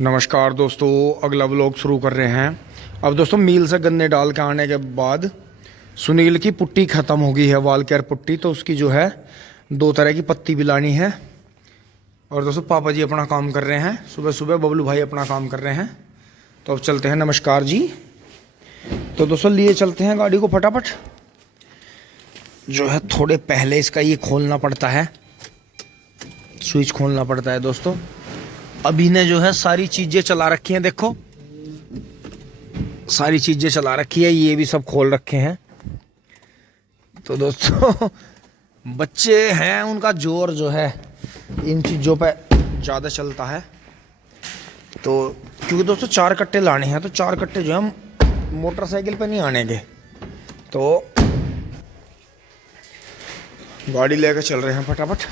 नमस्कार दोस्तों, अगला व्लॉग शुरू कर रहे हैं। अब दोस्तों मील से गन्ने डाल के आने के बाद सुनील की पुट्टी ख़त्म हो गई है, वाल केयर पुट्टी। तो उसकी जो है 2 तरह की पत्ती भी लानी है। और दोस्तों पापा जी अपना काम कर रहे हैं, सुबह सुबह बबलू भाई अपना काम कर रहे हैं। तो अब चलते हैं। नमस्कार जी। तो दोस्तों लिए चलते हैं गाड़ी को फटाफट। जो है थोड़े पहले इसका ये खोलना पड़ता है, स्विच खोलना पड़ता है दोस्तों। अभी ने जो है सारी चीज़ें चला रखी हैं, देखो सारी चीज़ें चला रखी है, ये भी सब खोल रखे हैं। तो दोस्तों बच्चे हैं, उनका जोर जो है इन चीज़ों पे ज़्यादा चलता है। तो क्योंकि दोस्तों 4 कट्टे लाने हैं, तो 4 कट्टे जो हम मोटरसाइकिल पे नहीं आनेंगे, तो गाड़ी लेकर चल रहे हैं फटाफट।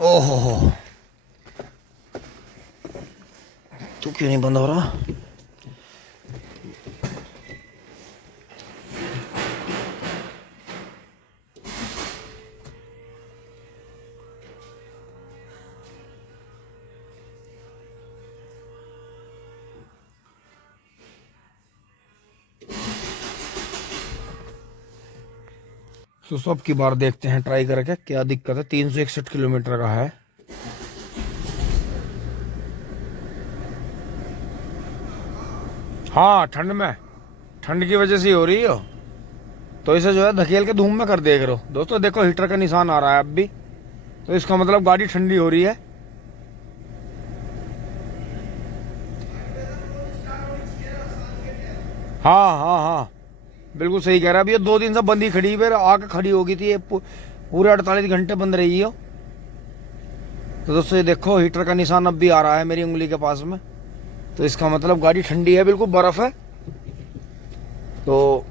ओहो, तू क्यों नहीं बंद हो रहा? तो सब की बार देखते हैं ट्राई करके क्या दिक्कत है। 361 किलोमीटर का है। हाँ, ठंड की वजह से हो रही हो, तो इसे जो है धकेल के धूम में कर देख रहे हो। दोस्तों देखो हीटर का निशान आ रहा है अब भी, तो इसका मतलब गाड़ी ठंडी हो रही है। हाँ हाँ हाँ, बिल्कुल सही कह रहा है। अभी ये 2 दिन से बंद ही खड़ी, फिर आके खड़ी होगी थी, ये पूरे 48 घंटे बंद रही हो। तो दोस्तों ये देखो हीटर का निशान अब भी आ रहा है मेरी उंगली के पास में, तो इसका मतलब गाड़ी ठंडी है, बिल्कुल बर्फ है। तो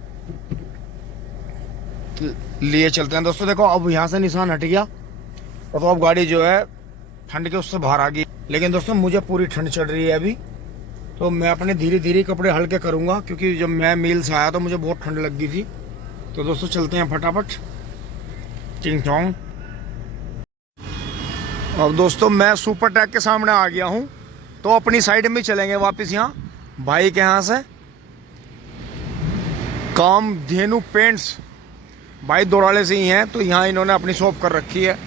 लिए चलते हैं दोस्तों। देखो अब यहाँ से निशान हट गया, तो अब गाड़ी जो है ठंड के उससे बाहर आ गई। लेकिन दोस्तों मुझे पूरी ठंड चढ़ रही है अभी, तो मैं अपने धीरे धीरे कपड़े हल्के करूँगा, क्योंकि जब मैं मील से आया तो मुझे बहुत ठंड लग गई थी। तो दोस्तों चलते हैं फटाफट। चिंग चोंग। अब दोस्तों मैं सुपर टैग के सामने आ गया हूँ, तो अपनी साइड में चलेंगे वापस यहाँ भाई के यहाँ से। कामधेनु पेंट्स भाई दोराले से ही हैं, तो यहाँ इन्होंने अपनी शॉप कर रखी है।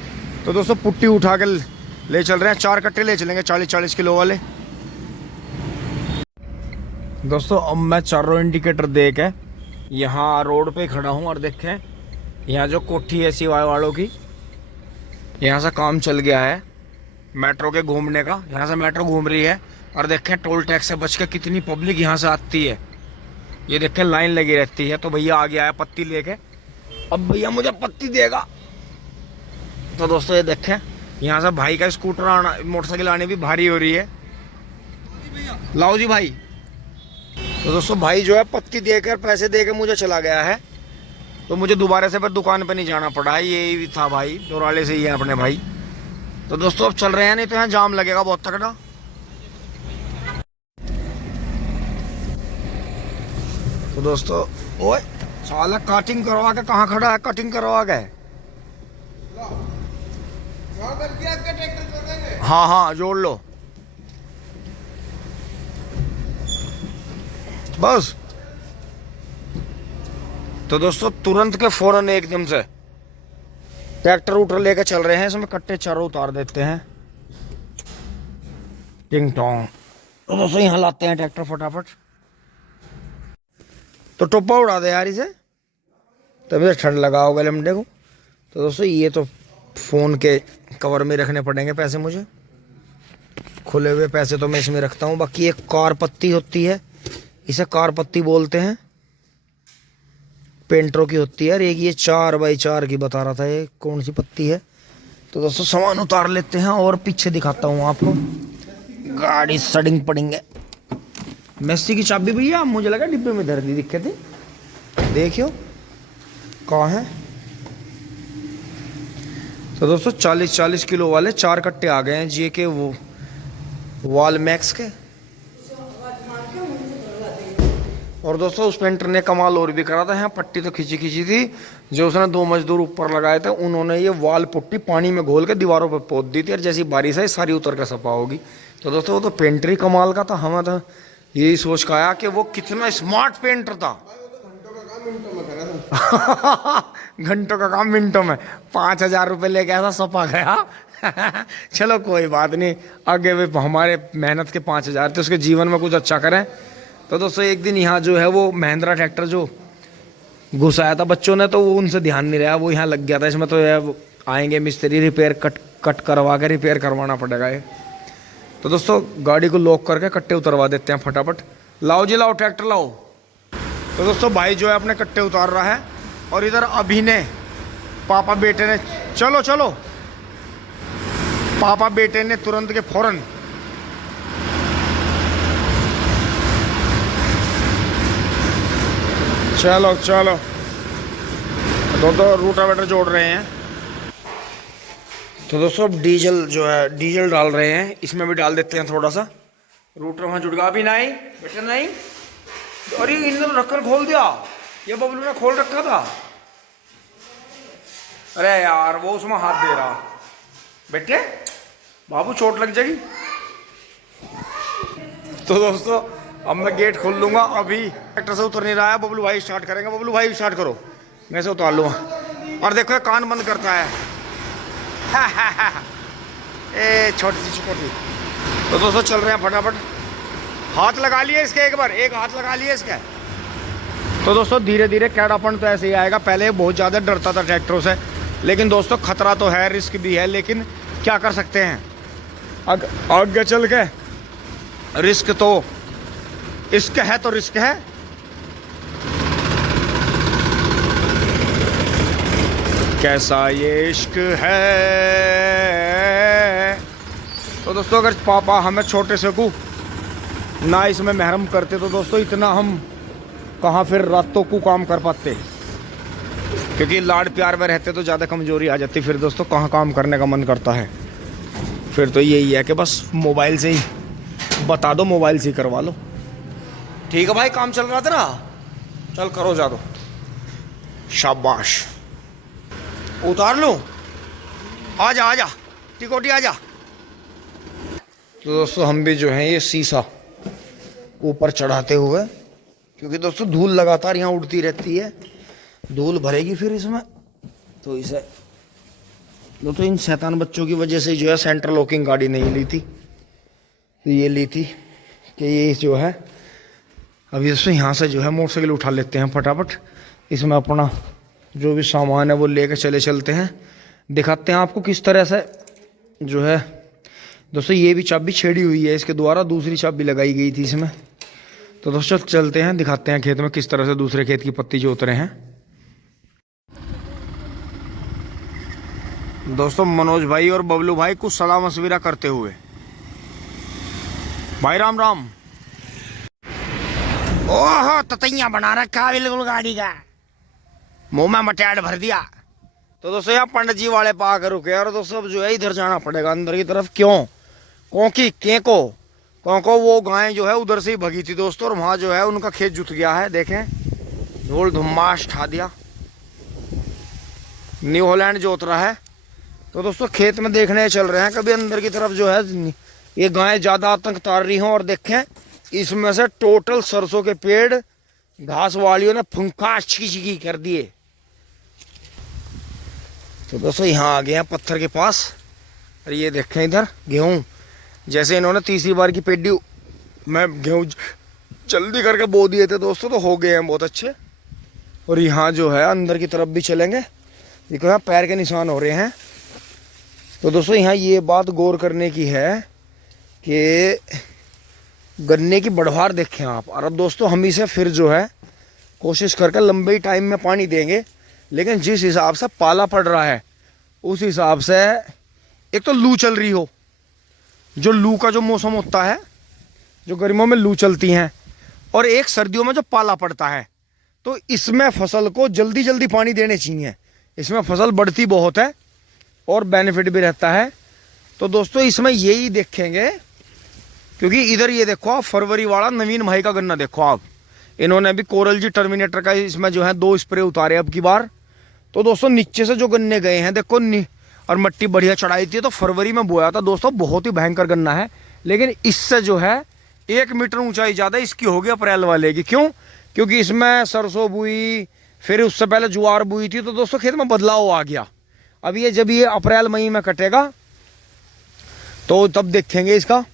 तो दोस्तों पुट्टी उठा के ले चल रहे हैं, 4 कट्टे ले चलेंगे 40-40 किलो वाले। दोस्तों अब मैं चारों इंडिकेटर दे के यहाँ रोड पे खड़ा हूँ, और देखें यहाँ जो कोठी है सिवाय वालों की, यहाँ से काम चल गया है मेट्रो के घूमने का। यहाँ से मेट्रो घूम रही है, और देखें टोल टैक्स से बच के कितनी पब्लिक यहाँ से आती है। ये देखें लाइन लगी रहती है। तो भैया आ गया है पत्ती लेके, अब भैया मुझे पत्ती देगा। तो दोस्तों ये देखें यहाँ से भाई का स्कूटर आना, मोटरसाइकिल आने भी भारी हो रही है। लाओ जी भाई। तो दोस्तों भाई जो है पत्ती देकर पैसे देकर मुझे चला गया है, तो मुझे दोबारा से फिर दुकान पे नहीं जाना पड़ा है। ये भी था भाई, दोराले से ही है अपने भाई। तो दोस्तों अब चल रहे हैं, नहीं तो यहाँ जाम लगेगा बहुत तगड़ा। तो दोस्तों ओए साला कटिंग करवा के कहाँ खड़ा है? कटिंग करवा के हाँ हाँ जोड़ लो बस। तो दोस्तों तुरंत के फौरन एकदम से ट्रैक्टर उटर लेकर चल रहे हैं, इसमें कट्टे चारों उतार देते हैं। टिंग टोंग। तो दोस्तों यहाँ लाते हैं ट्रैक्टर फटाफट। तो टोपा उड़ा दे यार इसे, तभी तो ठंड लगा होगा लमडे को। तो दोस्तों ये तो फ़ोन के कवर में रखने पड़ेंगे पैसे मुझे, खुले हुए पैसे तो मैं इसमें रखता हूँ। बाकी एक कार पत्ती होती है, इसे कार पत्ती बोलते हैं, पेंटरों की होती है। और एक ये 4x4 की बता रहा था, ये कौन सी पत्ती है। तो दोस्तों सामान उतार लेते हैं, और पीछे दिखाता हूँ आपको, गाड़ी सडिंग पड़ेंगे। मेस्सी की चाबी भैया मुझे लगा डिब्बे में धर दी, दिखे थे, देखियो कहाँ है। तो दोस्तों 40-40 किलो वाले 4 कट्टे आ गए हैं जी के वो वॉल मैक्स के। और दोस्तों उस पेंटर ने कमाल और भी करा था, यहाँ पट्टी तो खींची खींची थी, जो उसने 2 मजदूर ऊपर लगाए थे उन्होंने ये वाल पुट्टी पानी में घोल के दीवारों पर पोत दी थी, और जैसी बारिश आई सारी उतर के सफा होगी। तो दोस्तों वो तो पेंटर ही कमाल का था, हमें तो यही सोच के आया कि वो कितना स्मार्ट पेंटर था। घंटों का काम मिनटों में, 5,000 रुपये लेके आया था, सपा गया। चलो कोई बात नहीं, आगे भी हमारे मेहनत के 5,000 थे, उसके जीवन में कुछ अच्छा करें। तो दोस्तों एक दिन यहाँ जो है वो महिंद्रा ट्रैक्टर जो घुसाया था बच्चों ने, तो वो उनसे ध्यान नहीं रहा, वो यहाँ लग गया था। इसमें तो यार आएंगे मिस्त्री, रिपेयर कट करवा के रिपेयर करवाना पड़ेगा ये। तो दोस्तों गाड़ी को लॉक करके कट्टे उतरवा देते हैं फटाफट। लाओ जी लाओ, ट्रैक्टर लाओ। तो दोस्तों भाई जो है अपने कट्टे उतार रहा है, और इधर अभी ने पापा बेटे ने, चलो चलो, पापा बेटे ने तुरंत के फौरन चलो चलो, दोस्तों रूटावेटर जोड़ रहे हैं। तो दोस्तों अब डीजल जो है डीजल डाल रहे हैं, इसमें भी डाल देते हैं थोड़ा सा। रूटर वहाँ जुड़ गया, अभी नहीं बेटा नहीं, अरे इन्होंने रखकर खोल दिया, ये बबलू ने खोल रखा था। अरे यार वो उसमें हाथ दे रहा, बेटे बाबू चोट लग जाएगी। तो दोस्तों अब मैं गेट खोल लूंगा, अभी ट्रैक्टर से उतर नहीं रहा है, बबलू भाई स्टार्ट करेंगे। बबलू भाई स्टार्ट करो, मैं से उतार लूँगा। और देखो कान बंद करता है। ए छोटी सी छोटी। तो दोस्तों चल रहे हैं फटाफट, हाथ लगा लिए इसके, एक बार एक हाथ लगा लिए इसके। तो दोस्तों धीरे धीरे कैडापन तो ऐसे ही आएगा। पहले बहुत ज़्यादा डरता था ट्रैक्टरों से, लेकिन दोस्तों खतरा तो है, रिस्क भी है, लेकिन क्या कर सकते हैं, आगे चल के रिस्क तो इश्क है, तो रिस्क है। कैसा ये इश्क है। तो दोस्तों अगर पापा हमें छोटे से को ना इसमें महरम करते, तो दोस्तों इतना हम कहाँ फिर रातों को काम कर पाते, क्योंकि लाड प्यार में रहते तो ज़्यादा कमजोरी आ जाती, फिर दोस्तों कहाँ काम करने का मन करता है। फिर तो यही है कि बस मोबाइल से ही बता दो, मोबाइल से ही करवा लो। ठीक है भाई, काम चल रहा था ना, चल करो जा दो, शाबाश। उतार लो, आजा आजा टिकोटी आजा। तो दोस्तों हम भी जो है ये शीशा ऊपर चढ़ाते हुए, क्योंकि दोस्तों धूल लगातार यहाँ उड़ती रहती है, धूल भरेगी फिर इसमें, तो इसे दोस्तों इन शैतान बच्चों की वजह से जो है सेंटर लॉकिंग गाड़ी नहीं ली थी, तो ये ली थी कि ये जो है अभी दोस्तों यहाँ से जो है मोटरसाइकिल उठा लेते हैं फटाफट, इसमें अपना जो भी सामान है वो लेकर चलते हैं। दिखाते हैं आपको किस तरह से जो है दोस्तों, ये भी चाबी छेड़ी हुई है इसके द्वारा, दूसरी चाबी लगाई गई थी इसमें। तो दोस्तों चलते हैं, दिखाते हैं खेत में किस तरह से दूसरे खेत की पत्ती जो उतरे हैं। दोस्तों मनोज भाई और बबलू भाई कुछ सलाह मशविरा करते हुए, भाई राम राम। ओहो ततैया बना रखा बिल्कुल गाड़ी का, मुंह में मटैड भर दिया। तो दोस्तों यहाँ पंडित जी वाले पा कर रुके, और दोस्तों अब जो है इधर जाना पड़ेगा अंदर की तरफ। क्यों? क्योंकि को वो गाय जो है उधर से ही भगी थी दोस्तों, और वहाँ जो है उनका खेत जुत गया है। देखें धूल धुम्माश ठा दिया, न्यू हॉलैंड जोत रहा है। तो दोस्तों खेत में देखने चल रहे हैं, कभी अंदर की तरफ जो है ये गाय ज़्यादा आतंक तार रही हों। और देखें इसमें से टोटल सरसों के पेड़ घास वालियों ने फुंका छिकी कर दिए। तो दोस्तों यहाँ आ गए हैं पत्थर के पास, और ये देखें इधर गेहूँ, जैसे इन्होंने तीसरी बार की पेडी में गेहूँ जल्दी करके बो दिए थे दोस्तों, तो हो गए हैं बहुत अच्छे। और यहाँ जो है अंदर की तरफ भी चलेंगे, देखो यहाँ पैर के निशान हो रहे हैं। तो दोस्तों यहाँ ये बात गौर करने की है कि गन्ने की बढ़वार देखें आप। और अब दोस्तों हम इसे फिर जो है कोशिश करके लंबे टाइम में पानी देंगे, लेकिन जिस हिसाब से पाला पड़ रहा है उस हिसाब से, एक तो लू चल रही हो, जो लू का जो मौसम होता है, जो गर्मियों में लू चलती हैं, और एक सर्दियों में जो पाला पड़ता है, तो इसमें फसल को जल्दी जल्दी पानी देने चाहिए। इसमें फसल बढ़ती बहुत है और बेनिफिट भी रहता है। तो दोस्तों इसमें यही देखेंगे, क्योंकि इधर ये देखो आप फरवरी वाला नवीन भाई का गन्ना देखो आप, इन्होंने अभी कोरल जी टर्मिनेटर का इसमें जो है 2 स्प्रे उतारे अब की बार। तो दोस्तों नीचे से जो गन्ने गए हैं देखो और मिट्टी बढ़िया चढ़ाई थी, तो फरवरी में बोया था दोस्तों, बहुत ही भयंकर गन्ना है। लेकिन इससे जो है 1 मीटर ऊंचाई ज़्यादा इसकी होगी अप्रैल वाले की। क्यों? क्योंकि इसमें सरसों बुई, फिर उससे पहले ज्वार बुई थी, तो दोस्तों खेत में बदलाव आ गया। अब ये जब ये अप्रैल मई में कटेगा तो तब देखेंगे इसका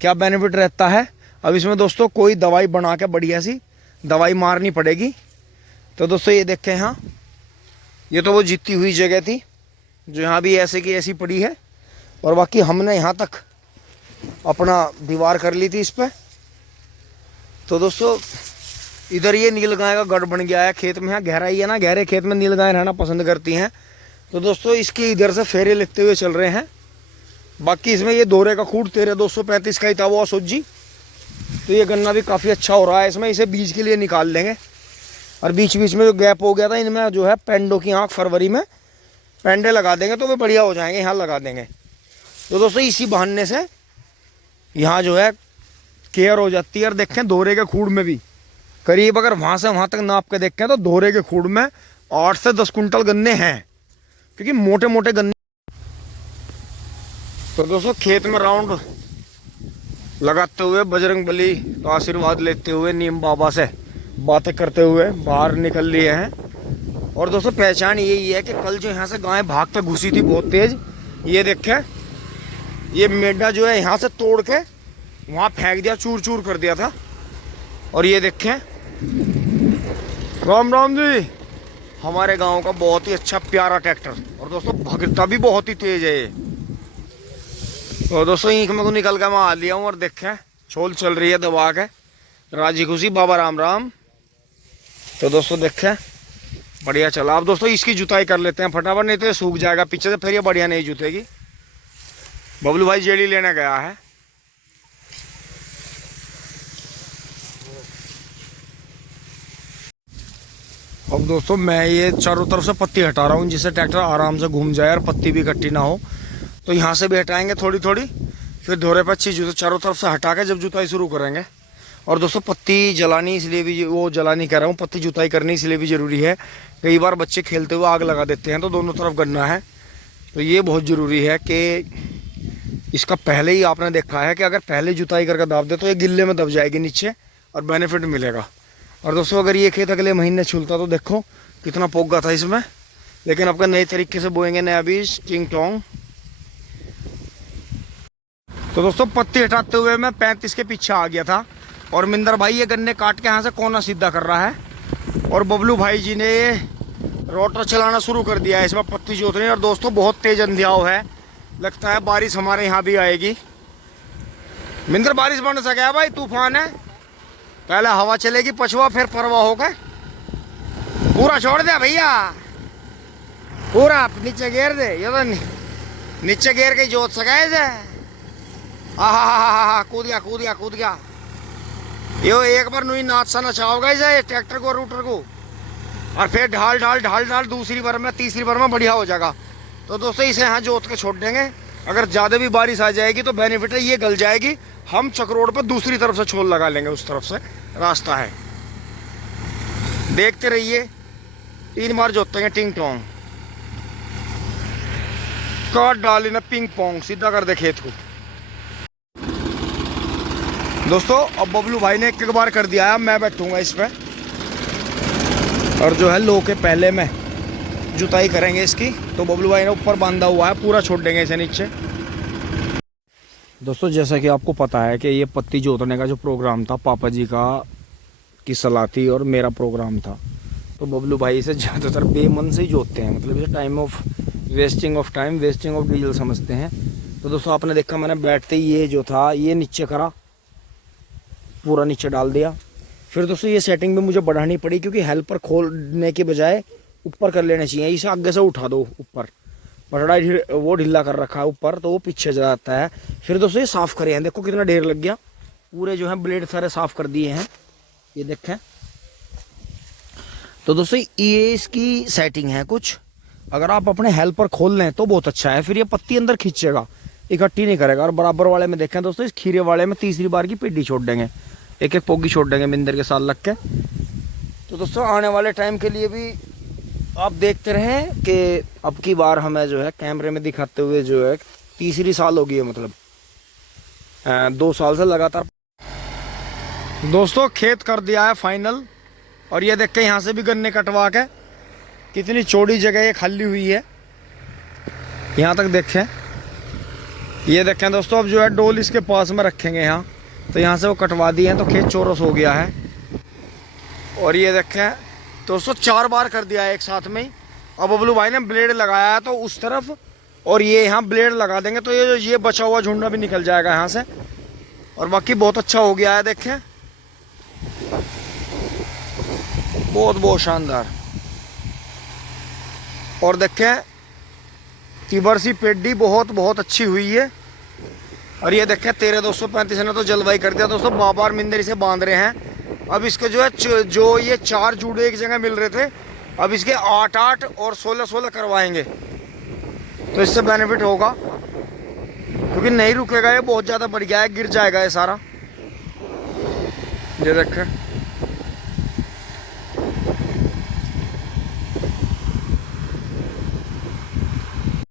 क्या बेनिफिट रहता है। अब इसमें दोस्तों कोई दवाई बना के बढ़िया सी दवाई मारनी पड़ेगी। तो दोस्तों ये देखें, हाँ ये तो वो जीती हुई जगह थी जो यहाँ भी ऐसे की ऐसी पड़ी है, और बाकी हमने यहाँ तक अपना दीवार कर ली थी इस पर। तो दोस्तों इधर ये नीलगाय का गढ़ बन गया है खेत में। यहाँ गहराई है ना, गहरे खेत में नीलगाय रहना पसंद करती हैं। तो दोस्तों इसके इधर से फेरे लेते हुए चल रहे हैं। बाकी इसमें ये दोरे का खूट 13,235 का ही था वो सोजी। तो ये गन्ना भी काफ़ी अच्छा हो रहा है इसमें, इसे बीज के लिए निकाल लेंगे। और बीच बीच में जो गैप हो गया था इनमें जो है पेंडों की आँख फरवरी में पेंडे लगा देंगे तो वे बढ़िया हो जाएंगे, यहाँ लगा देंगे। तो दोस्तों इसी बहाने से यहाँ जो है केयर हो जाती है। और देखें दोरे के खूड़ में भी करीब अगर वहाँ से वहाँ तक नाप के देखें तो दोरे के खूड़ में 8 से 10 कुंटल गन्ने हैं, क्योंकि मोटे मोटे गन्ने। तो दोस्तों खेत में राउंड लगाते हुए बजरंगबली का आशीर्वाद लेते हुए नीम बाबा से बातें करते हुए बाहर निकल लिए हैं। और दोस्तों पहचान यही है कि कल जो यहाँ से गाय भाग पे घुसी थी बहुत तेज, ये देखें ये मेढा जो है यहाँ से तोड़ के वहाँ फेंक दिया, चूर चूर कर दिया था। और ये देखें, राम राम जी, हमारे गांव का बहुत ही अच्छा प्यारा ट्रैक्टर, और दोस्तों भगता भी बहुत ही तेज है ये। और दोस्तों ईंख में को निकल के मैं आ लिया हूँ, और देखें छोल चल रही है दबा के, राजी खुशी बाबा राम राम। तो दोस्तों देखें बढ़िया चला। अब दोस्तों इसकी जुताई कर लेते हैं फटाफट, नहीं तो ये सूख जाएगा पीछे से, फिर ये बढ़िया नहीं जुतेगी। बबलू भाई जेडी लेने गया है। अब दोस्तों मैं ये चारों तरफ से पत्ती हटा रहा हूँ जिससे ट्रैक्टर आराम से घूम जाए और पत्ती भी इकट्ठी ना हो। तो यहाँ से भी हटाएंगे थोड़ी थोड़ी, फिर धोरे पर अच्छी जुताई चारों तरफ से हटा के जब जुताई शुरू करेंगे। और दोस्तों पत्ती जलानी इसलिए भी, वो जलानी कह रहा हूँ, पत्ती जुताई करनी इसलिए भी ज़रूरी है। कई बार बच्चे खेलते हुए आग लगा देते हैं, तो दोनों तरफ गन्ना है, तो ये बहुत ज़रूरी है कि इसका पहले ही आपने देखा है कि अगर पहले जुताई करके दाब दे तो ये गिल्ले में दब जाएगी नीचे और बेनिफिट मिलेगा। और दोस्तों अगर ये खेत अगले महीने छुलता तो देखो कितना पोगा था इसमें, लेकिन आपका नए तरीके से बोएंगे नया बीज किंग टोंग। तो दोस्तों पत्ती हटाते हुए मैं 35 के पीछे आ गया था, और मिंदर भाई ये गन्ने काट के यहाँ से कोना सीधा कर रहा है, और बबलू भाई जी ने ये रोटर चलाना शुरू कर दिया है इसमें पत्ती जोतने। और दोस्तों बहुत तेज अंधियाव है, लगता है बारिश हमारे यहाँ भी आएगी। मिंदर बारिश बन सके भाई, तूफान है, पहले हवा चलेगी पछुआ फिर परवा होगा। पूरा छोड़ दे भैया, पूरा नीचे घेर दे, ये तो नीचे घेर के जोत सके जे। आहा कूद गया कूद गया कूद गया। यो एक बार नुई नाच सा नचाओगा इसे ट्रैक्टर को रूटर को, और फिर ढाल ढाल ढाल ढाल दूसरी बार में तीसरी बार में बढ़िया हो जाएगा। तो दोस्तों इसे यहाँ जोत के छोड़ देंगे। अगर ज़्यादा भी बारिश आ जाएगी तो बेनिफिट है, ये गल जाएगी, हम चक्रोड पर दूसरी तरफ से छोल लगा लेंगे, उस तरफ से रास्ता है। देखते रहिए, 3 बार जोतेंगे टिंग टोंग, काट डाली ना पिंग पोंग, सीधा कर दे खेत को। दोस्तों अब बबलू भाई ने एक बार कर दिया है, मैं बैठूंगा इस पर, और जो है लो के पहले में जुताई करेंगे इसकी। तो बबलू भाई ने ऊपर बांधा हुआ है, पूरा छोड़ देंगे इसे नीचे। दोस्तों जैसा कि आपको पता है कि ये पत्ती जोतने का जो प्रोग्राम था पापा जी का की सलाह थी और मेरा प्रोग्राम था, तो बबलू भाई इसे ज़्यादातर बेमन से ही जोतते हैं, मतलब इसे time of wasting of time, wasting of diesel समझते हैं। तो दोस्तों आपने देखा मैंने बैठते ही ये जो था ये नीचे करा, पूरा नीचे डाल दिया। फिर दोस्तों ये सेटिंग भी मुझे बढ़ानी पड़ी, क्योंकि हेल्पर खोलने के बजाय ऊपर कर लेने चाहिए, इसे आगे से उठा दो ऊपर, पटड़ा वो ढीला कर रखा है ऊपर, तो वो पीछे जाता है। फिर दोस्तों ये साफ़ करे हैं, देखो कितना ढेर लग गया, पूरे जो है ब्लेड सारे साफ़ कर दिए हैं, ये देखें। तो दोस्तों ये इसकी सेटिंग है कुछ, अगर आप अपने हेल्पर खोल लें तो बहुत अच्छा है, फिर ये पत्ती अंदर खींचेगा, इकट्ठी नहीं करेगा। और बराबर वाले में देखें दोस्तों, इस खीरे वाले में तीसरी बार की पेडी छोड़ देंगे, एक एक पोगी छोड़ देंगे मिंदर के साथ लग के। तो दोस्तों आने वाले टाइम के लिए भी आप देखते रहें कि अब की बार हमें जो है कैमरे में दिखाते हुए जो है तीसरी साल हो गई है, मतलब 2 साल से लगातार। दोस्तों खेत कर दिया है फाइनल, और ये देख के यहाँ से भी गन्ने कटवा के कितनी चौड़ी जगह ये खाली हुई है, यहाँ तक देखें। ये देखें दोस्तों, अब जो है डोल इसके पास में रखेंगे यहाँ, तो यहाँ से वो कटवा दिए हैं तो खेत चौरस हो गया है। और ये देखें दोस्तों 4 बार कर दिया है एक साथ में ही। अब बबलू भाई ने ब्लेड लगाया है तो उस तरफ, और ये यहाँ ब्लेड लगा देंगे तो ये बचा हुआ झुंडा भी निकल जाएगा यहाँ से। और बाकी बहुत अच्छा हो गया है, देखें बहुत शानदार। और देखें तिबर सी पेडी बहुत अच्छी हुई है। और ये देखें 13,235 ने तो जलवाई कर दिया दोस्तों, बार मिंदरी से बांध रहे हैं। अब इसके जो है जो ये 4 जूड़े एक जगह मिल रहे थे, अब इसके 8 और 16 करवाएंगे, तो इससे बेनिफिट होगा, क्योंकि नहीं रुकेगा ये, बहुत ज़्यादा बढ़ गया है, गिर जाएगा ये सारा। ये देखें